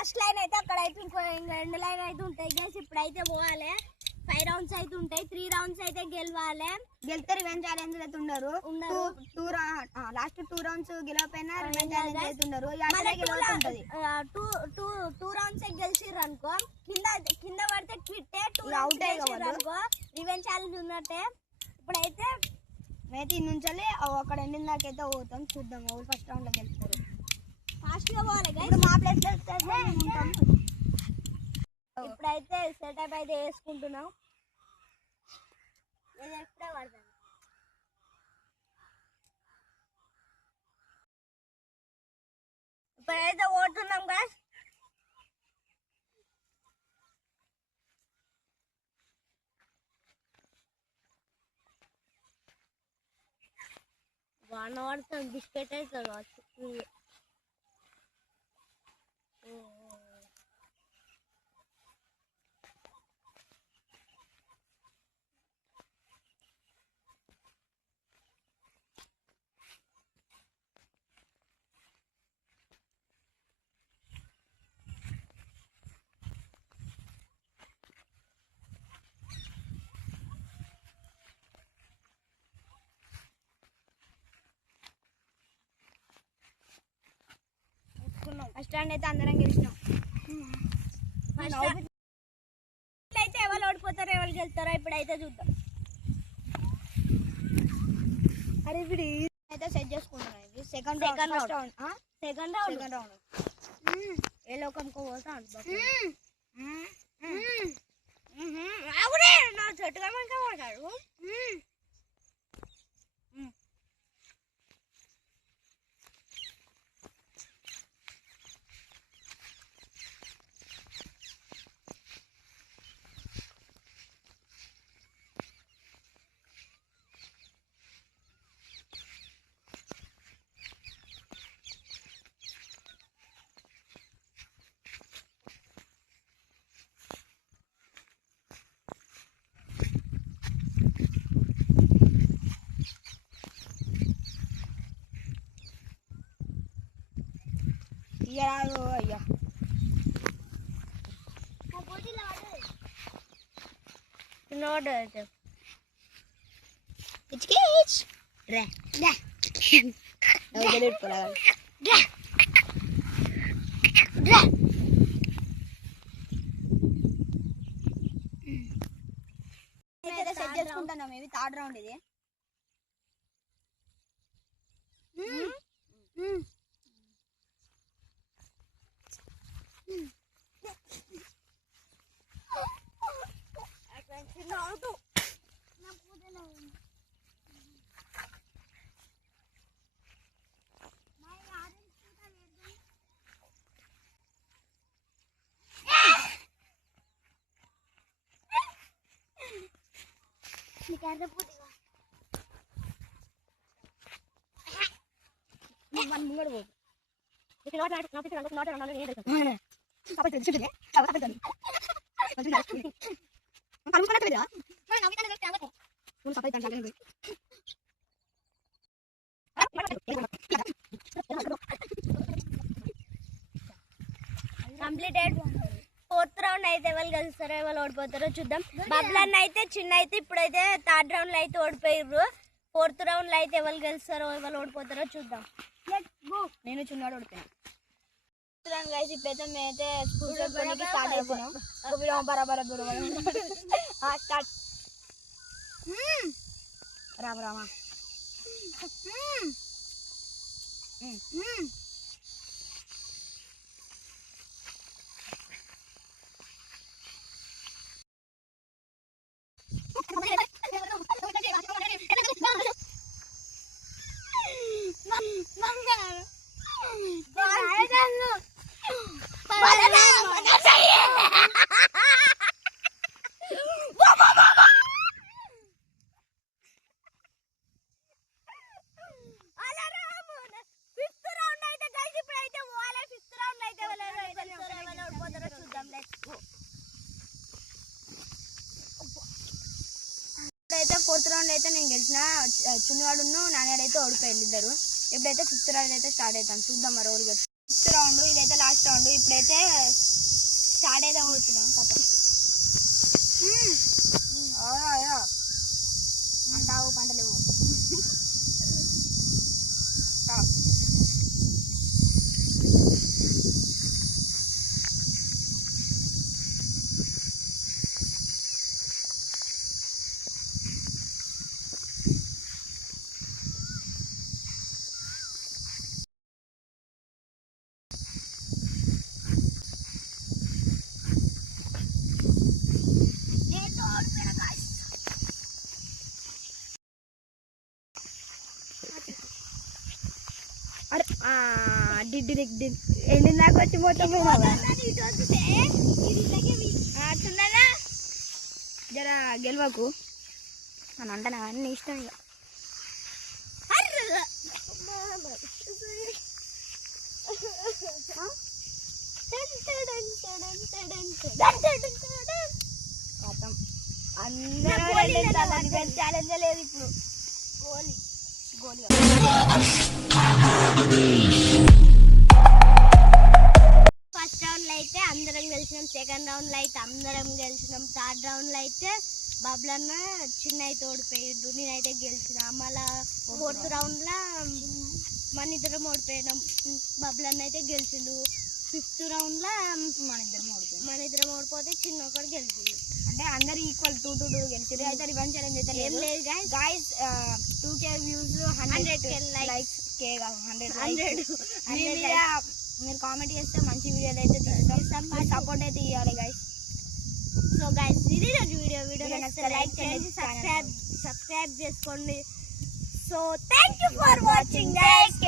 First line అయితే అక్కడైతే ఇంకో 2 లైన్ అయితే ఉంటాయి గైస్. ఇప్పుడైతే పోవాలి. 5 రౌండ్స్ అయితే ఉంటాయి. 3 రౌండ్స్ అయితే గెలవాలి. గెలితే రివెంజ్ ఛాలెంజ్ అయితే ఉండరు. లాస్ట్ 2 రౌండ్స్ గెలవపోయినా రివెంజ్ ఛాలెంజ్ అయితే ఉండరు. 2 రౌండ్స్ గెలిచిర్రు అనుకో కింద పడితే క్విట్టే. 2 అవుట్ అనుకో రివెంజ్ ఛాలెంజ్ ఉన్నట్టే. ఇప్పుడైతే మేమైతే నుంచి అక్కడ ఎండిన దాకైతే పోతాం. చూద్దాం ఎవరు ఫస్ట్ రౌండ్ లో గెలుస్తారు. ఫాస్ట్ గా పోవాలి గైస్. ఇప్పుడు మా ప్లేస్ లో ఉంటాం. ఇప్పుడైతే సెటప్ అయితే వేసుకుంటున్నాం. నేను ఎప్పుడే పడతాను. ఇప్పుడైతే ఓడుతున్నాం గైస్. వాన పడుతుంది. బిస్కెట్ అయితే కావచ్చు. ఫస్ట్ రౌండ్ అయితే అందరం గెలిచినాం. అయితే ఎవరు ఓడిపోతారో ఎవరు గెలుస్తారో ఇప్పుడైతే చూద్దాం. అరే ఇప్పుడు అయితే సెట్ చేసుకుంటున్నాం. ఇది సెకండ్ రౌండ్. ఏ లోకంకో పోతా నా చెట్టుగా మనక పోతాడు. అయ్యా సెట్ చేసుకుంటాను. మేబీ థర్డ్ రౌండ్ ఇది. ముంగడు పోదు. కంప్లీటెడ్. 4th రౌండ్ అయితే ఎవరు గెలుస్తారో ఎవరు ఓడిపోతారో చూద్దాం. బబ్లన్ అయితే చిన్న అయితే ఇప్పుడైతే 3rd రౌండ్ లో అయితే ఓడిపోయారు. 4th రౌండ్ లో అయితే ఎవరు గెలుస్తారో ఎవరు ఓడిపోతారో చూద్దాం. నేను చిన్నవాడు ఓడిపోయాను. ఇప్పుడైతే మేమైతే స్టార్ట్ అయిపోయినాం. బరాబర స్టార్ట్. రామా ఇప్పుడైతే 4th రౌండ్ అయితే నేను గెలిచిన. చిన్నవాడు నాన్నగారు అయితే ఓడిపోయారు ఇద్దరు. ఇప్పుడైతే 5th రౌండ్ అయితే స్టార్ట్ అవుతాను. చూద్దాం మరి ఎవరు గెలుస్తారు. 5th రౌండ్ ఇదైతే లాస్ట్ లాస్ట్ రౌండ్. ఇప్పుడైతే స్టార్ట్ అయితే అవుతున్నాం కథ. అంటావు పంటలేవు. ఎండిన దాకా వచ్చి మొత్తం జర గెలవకు అని అంటే నాకు అన్నీ ఇష్టం. ఇక అందరూ ఛాలెంజ్ లేదు ఇప్పుడు. ఫస్ట్ రౌండ్ లో అయితే అందరం గెలిచినాం, సెకండ్ రౌండ్ లో అయితే అందరం గెలిచినాం, థర్డ్ రౌండ్ లో అయితే బబ్లన్న చిన్న అయితే ఓడిపోయిండు, నేనైతే గెలిచిన. మళ్ళా ఫోర్త్ రౌండ్ లో మన ఇద్దరం ఓడిపోయినాం, బబ్లన్న అయితే గెలిచిండు. ఫిఫ్త్ రౌండ్ లో మన ఇద్దరం ఓడిపోతే చిన్న ఒకటి గెలిచిండు. అంటే అందరు ఈక్వల్ 2-2 గెలిచారు. అయితే రివెంజ్ ఛాలెంజ్ అయితే ఏం లేదు guys. 2K views 100 likes. K 100 మీరు కామెంట్ చేస్తే మంచి వీడియోలు అయితే తీస్తాం. సపోర్ట్ అయితే ఇవ్వాలి గైస్. సో గైస్ ఇది రోజు వీడియో లైక్ చేయండి, సబ్స్క్రైబ్ చేసుకోండి. So thank you for watching guys.